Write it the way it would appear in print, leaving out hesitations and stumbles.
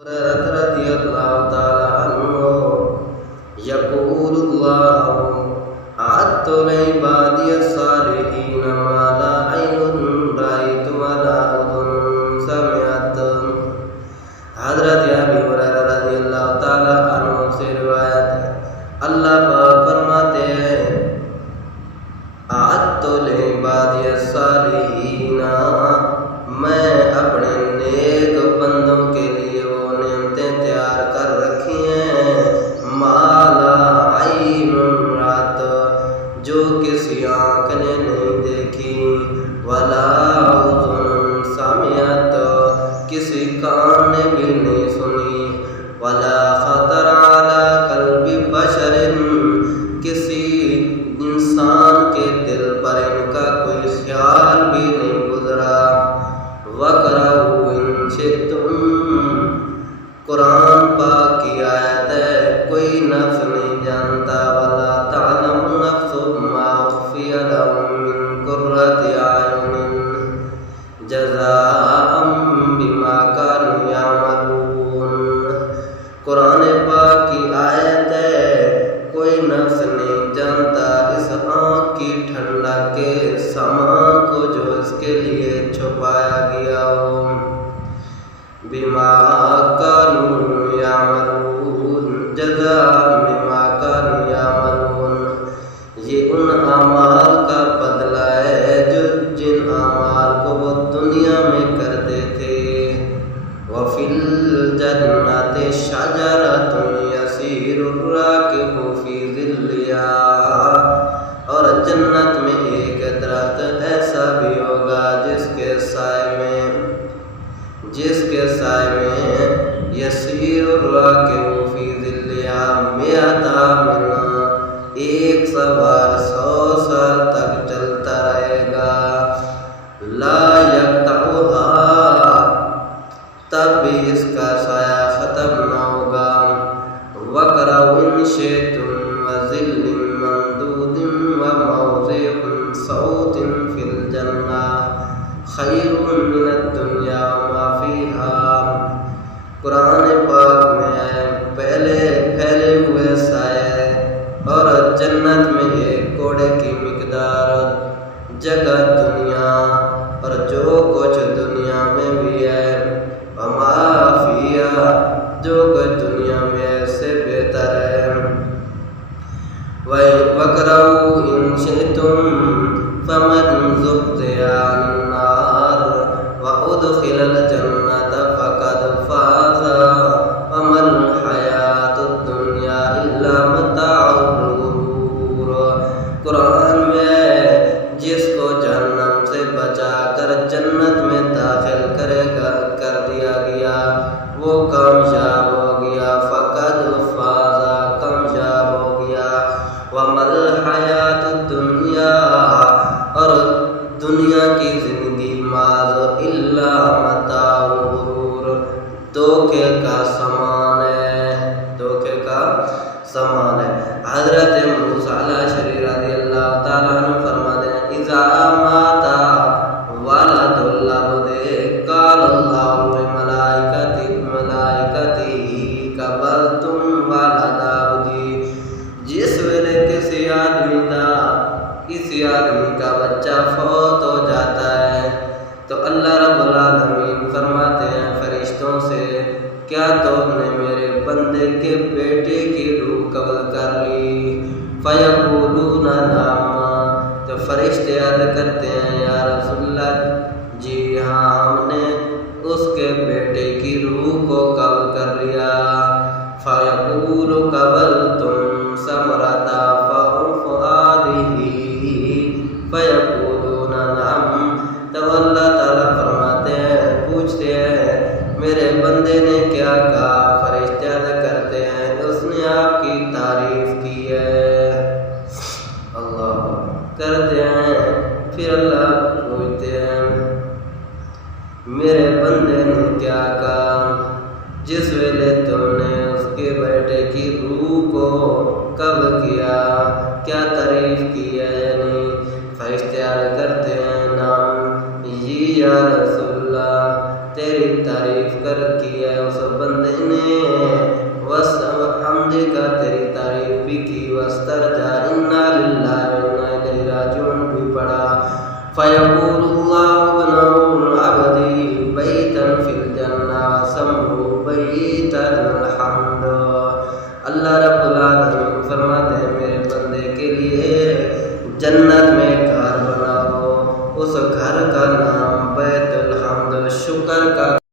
هريرة رضي الله تعالى عنه يقول الله أعدت لعبادي الصالحين ما لا عين رأيت ولا أذن سمعت۔ حضرت ابی ہریرہ رضی اللہ تعالیٰ عنہ سے روایت ہے، اللہ پاک فرماتے ہیں اعدت لعبادی الصالحین، میں اپنے نیک بندوں کے لیے وہ نعمتیں تیار کر رکھی ہیں ما لا عین رأت، جو کسی آنکھ نے نہیں دیکھی، ولا اذن سمعت، کسی کان نے بھی نہیں سنی، ولا خطر علی قلب بشر، کسی انسان کے دل پر ان کا کوئی خیال بھی نہیں گزرا۔ وَقْرَؤْا إِن شِئْتُمْ، قرآن پاک کی آیت ہے، کوئی نفس نہیں جانتا، وَلَا تَعْلَمُ نَفْسٌ مَا أُخْفِيَ لَهُم مِّن قُرَّةِ أَعْيُنٍ جَزَاءً بِمَا كَانُوا يَعْمَلُونَ۔ قرآن پاک کی آیت ہے، کوئی نفس نہیں جانتا اس آنکھ کی ٹھنڈک کے سامان کو جو اس کے لیے چھپایا گیا ہو۔ بما كانوا يعملون جزاء بما كانوا يعملون، یہ ان اعمال کا بدلہ ہے جو جن اعمال کو وہ دنیا میں کرتے تھے۔ وفی الجنۃ شجرۃ یسیر الراکب فی ظلها، اور جنت میں ایک درخت ایسا بھی ہوگا جس کے سائے میں یسیر الراکب فی ظلها مئۃ عام، ایک سوار 100 سال تک چلتا رہے گا، لا یقطعها، تب بھی اس کا سایہ ختم نہ ہوگا۔ وَقْرَؤْا إِن شِئْتُمْ وَظِلٍّ مَّمْدُودٍ وَمَوْضِعِ صَوْتٍ فِي الْجَنَّةِ خَيْرٌ مِّنَ الدُّنْيَا وَمَا فِيهَا۔ قرآن پاک میں پھیلے ہوئے سائے اور جنت میں ایک کوڑے کی مقدار جگہ دنیا اور جو کچھ دنیا میں بھی ہے، وما فیہا، جو کچھ دنیا میں ہے سے بہتر ہے۔ وَقْرَؤْا إِن شِئْتُمْ فَمَن زُحْزِحَ عَنِ النَّارِ وَأُدْخِلَ الْجَنَّةَ فَقَدْ فَازَ وَمَا الْحَیَاةُ الدُّنْیَا إِلَّا مَتَاعُ الْغُرُورِ۔ قرآن میں جس کو جہنم سے بچا کر جنت میں داخل کر دیا گیا وہ کامیاب ہو گیا، فقد فاز، کامیاب ہو گیا۔ وَمَا الْحَیَاةُ الدُّنْیَا، اور دنیا کی زندگی ماض الا متاع الغرور، دھوکے کا سامان ہے، دھوکے کا سامان ہے۔ حضرت موسیٰ الاشعری رضی اللہ تعالیٰ عنہ فرماتے ہیں اذا مات ولد العبد قال اللہ لملائکتہ قبلتم ولد عبدی، جس ویلے کسی آدمی کا بچہ فوت ہو جاتا ہے تو اللہ رب العالمین فرماتے ہیں فرشتوں سے، کیا تم نے میرے بندے کے بیٹے کی روح قبول کر لی؟ فیقولون نعم، تو فرشتے عرض کرتے ہیں یا رسول اللہ، جی ہاں ہم نے اس کے بیٹے کی روح کو قبول کر لیا۔ فیقول قبلتم ثمرۃ فؤادہ فیقولون نعم، تو اللہ تعالیٰ فرماتے ہیں، پوچھتے ہیں میرے بندے نے کیا کہا؟ فرشتے عرض کرتے ہیں اس نے آپ کی تعریف کی ہے، اللہ کرتے ہیں۔ پھر اللہ پوچھتے ہیں میرے بندے نے کیا کہا؟ نے حمد کا تیری تعریف بھی کی، واسترجا انا للہ و انا الیہ راجعون بھی پڑھا۔ فیقول اللہ ابنوا عبدی بیتا فی الجنہ وسموا بیت الحمد۔ اللہ رب العالمین فرماتے ہیں میرے بندے کے لیے جنت